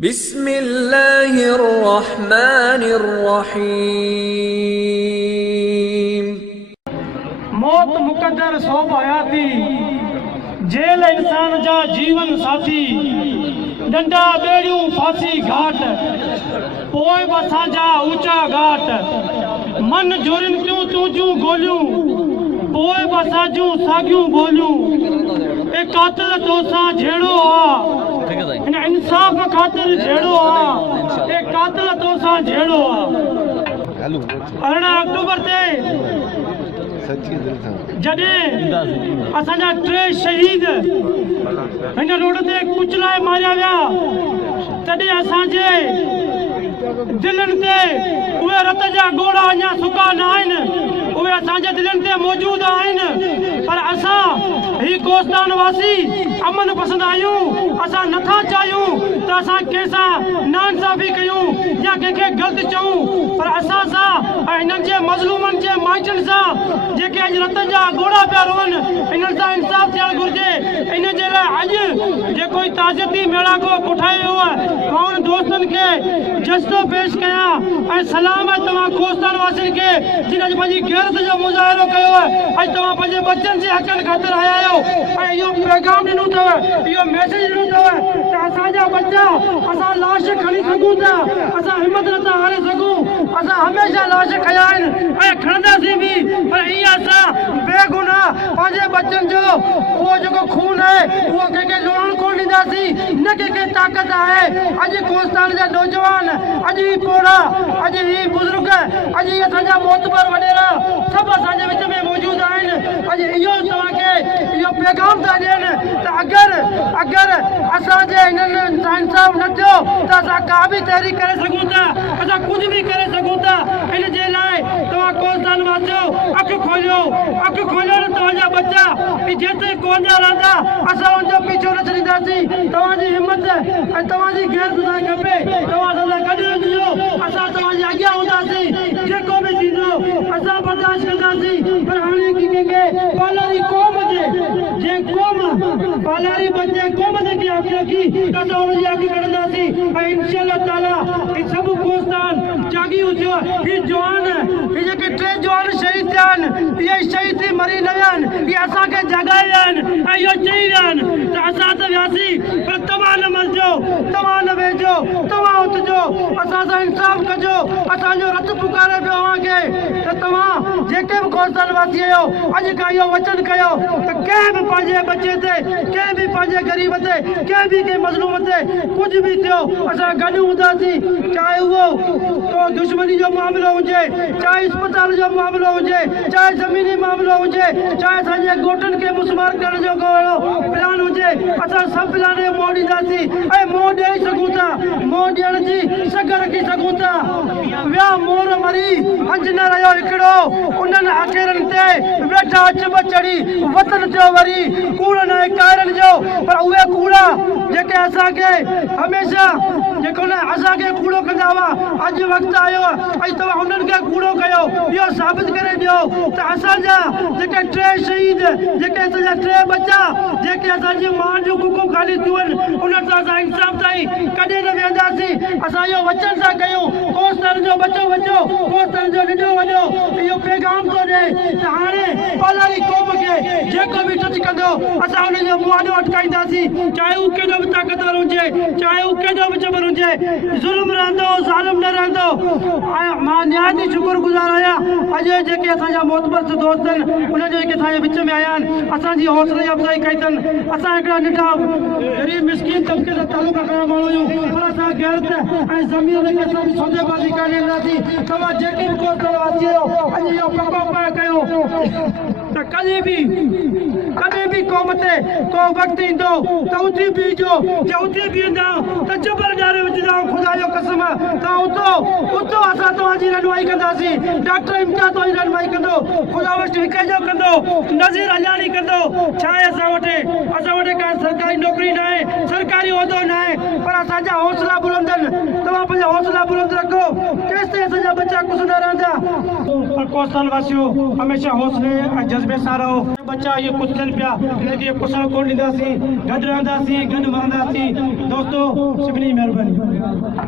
बिस्मिल्लाहिर्रहमानिर्रहीम। मौत मुकद्दर सौंप हयाती, जेल इंसान जा जीवन साथी, डंडा बेड़ियों फांसी घाट, पोए बसा जा ऊंचा घाट, मन जोरिन क्यों तू जूं गोलियूं, पोए बसा जूं सागियूं बोलियूं, ए कातिल तोसां झेड़ो आ, इन इंसाफ खातिर झेड़ो आ, ए कातिल तोसां झेड़ो आ। 18 अक्टूबर ते जॾहिं असांजा 3 शहीद हिन रोड ते कुचलाए मारिया विया, तॾहिं असांजे दिलनि ते उहे रत जा ॻोढ़ा अञा सुका न आहिनि, उहे असांजे दिलनि ते मौजूदु आहिनि। पर असां ही कोस्तान वासी अमन पसंद आहियूं। असां नथा चाहियूं त असां कंहिंसां नाइंसाफ़ी कयूं या कंहिंखे ग़लति चऊं, पर असां सां ऐं हिननि जे मज़लूमनि जे माइटनि सां जेके अॼु रत जा ॻोढ़ा पिया रोअनि, हिननि सां इंसाफ़ थियणु घुरिजे। इन जे लाइ अॼु जेको ताज़ियती मेड़ाको कोठायो वियो आहे, मां उन दोस्तनि खे जस्तो पेश कयां ऐं सलाम आहे तव्हां कोस्तान वासियुनि खे जिन अॼु पंहिंजी गैरत जो मुज़ाहिरो कयो आहे। अॼु तव्हां पंहिंजे बच्चनि जे हक़नि ख़ातिर आया आहियो ऐं इहो पैगाम ॾिनो अथव, इहो मैसेज ॾिनो अथव त असांजा बच्चा असां लाश खणी सघूं था, असां हिमत नथा हारे सघूं, असां हमेशह लाश खया आहिनि ऐं खणंदासीं बि, पर ईअं असां बेगुनाह पंहिंजे बच्चनि जो उहो जेको खून आहे उहो कंहिंखे लुणण कोन ॾींदासीं, न कंहिंखे ताक़त आहे। अॼु कोस्तान जा नौजवान, अॼु ही पोड़ा, अॼु ही बुज़ुर्ग, अॼु ही असांजा मोतबर वॾेरा सभु असांजे विच में मौजूदु आहिनि। अॼु इहो तव्हांखे इहो पैगाम था ॾियनि त अगरि असांजे हिननि सां इंसाफ़ न थियो त असां का बि तहरीक करे सघूं था, असां कुझु बि करे सघूं था। इन जे लाइ तव्हां कोस्तान वासियो अखि खोलियो न तव्हांजा बच्चा जेतिरी कोन्ह रहंदा असां उनजो पीछो न छॾींदासीं। तव्हांजी हिमत ऐं तव्हांजी गैरत असांखे खपे, तव्हां असां सां गॾु रहिजो, असां तव्हांजे अॻियां हूंदासीं, जेको बि थींदो असां बर्दाश्त कंदासीं। पर हाणे कंहिंखे पालारी क़ौम जे क़ौम पालारी बचे क़ौम ते की अखि रखी त असां हुनजी अखि कढंदासीं ऐं इंशाअल्लाह ताला ही सभु कोस्तान जागी हुजो। ही जवान, ही जेके 3 जवान शहीद थिया आहिनि, इहे शहीद थी मरी न विया आहिनि, इहे असांखे जगाए विया आहिनि ऐं इहो चई विया आहिनि त असां त वियासीं पर तव्हां न मरिजो, तव्हां न वेझो, तव्हां उथिजो, असां सां इंसाफ़ कजो। असांजो रत पुकारे पियो अव्हांखे त तव्हां जेके बि कोस्तान वासी आहियो, अॼु खां इहो वचन कयो त कंहिं बि पंहिंजे बचे ते, कंहिं बि पंहिंजे ग़रीब ते, कंहिं बि कंहिं मज़लूम ते कुझु बि थियो असां गॾु हूंदासीं। चाहे उहो को दुश्मनी जो मामिलो हुजे, चाहे अस्पताल जो मामिलो हुजे, चाहे ज़मीनी मामिलो हुजे, चाहे असांजे ॻोठनि खे मुस्मार करण जो प्लान हुजे, असां सभु प्लान मोड़ ॾींदासीं ऐं मोड़ ॾेई सघूं था, मोड़ ॾियण जी सघ रखी सघूं था। विया मोर मरी हंज न रहियो हिकिड़ो, उन्हनि अखेरनि ते वेठा अचब चढ़ी वतन थियो वरी। कूड़ न आहे काइरनि जो, पर उहे कूड़ा जेके असांखे हमेशह जेको न असांखे कूड़ो कंदा हुआ, अॼु वक़्तु आयो आहे ऐं तव्हां उन्हनि खे कूड़ो कयो। इहो साबित करे ॾियो त असांजा जेके 3 शहीद, जेके असांजा 3 बच्चा, जेके असांजी माउ जूं कुकूं ख़ाली थियूं आहिनि, उन्हनि सां असां इंसाफ़ ताईं कॾहिं न वेंदासीं। असां इहो वचन था कयूं, कोस्तान जो बचो कोस्तान जो नंढो वॾो इहो पैगाम थो ॾिए त हाणे पालारी क़ौम खे जेको बि टच कंदो असां हुनजो मुआनो अटकाईंदासीं, चाहे उहो केॾो बि ताक़तवर हुजे, चाहे उहो केॾो बि जबर हुजे। ज़ुल्म रहंदो, ज़ालिम न रहंदो। ऐं मां निहायती शुक्रगुज़ार आहियां अॼु जेके असांजा मोतबर दोस्त आहिनि, उन्हनि जेके असांजे विच में आया आहिनि, असांजी हौसला अफ़ज़ाई कई अथनि। असां हिकिड़ा नंढा ग़रीब मिसकीन तबिके सां तालुक रखण माण्हू आहियूं, पर असां गैरत ऐं ज़मीन ते असां सौदेबाज़ी कान ॾींदासीं। तव्हां जेके बि कोस्तान वासी आहियो, अॼु इहो पको पाए कयो त कॾहिं बि क़ौम ते को वक़्तु ईंदो त उथी बीहजो, जे उथी बीहंदा त जबर ॾियारे विझंदा। ख़ुदा जो कसम तव्हां उथो असां तव्हांजी रहनुमाई कंदासीं। डॉक्टर इम्तियाज़ तव्हांजी रहनुमाई कंदो, ख़ुदा वटि हिकु जो कंदो, नज़ीर अलियानी कंदो। छा आहे असां वटि का सरकारी नौकिरी न आहे, सरकारी उहिदो न आहे, पर असांजा हौसला बुलंद आहिनि। तव्हां पंहिंजा हौसला बुलंद रखो, केसिताईं असांजा बच्चा कुझु न रहंदा। पर कोस्तान वासियों हमेशा हौसले ऐं जज़्बे सां रहो। बच्चा ये कुछ थियनि पिया हिनखे कुसण कोन ॾींदासीं, गॾु रहंदासीं, गॾु मरंदासीं। दोस्तो सभिनी जी महिरबानी।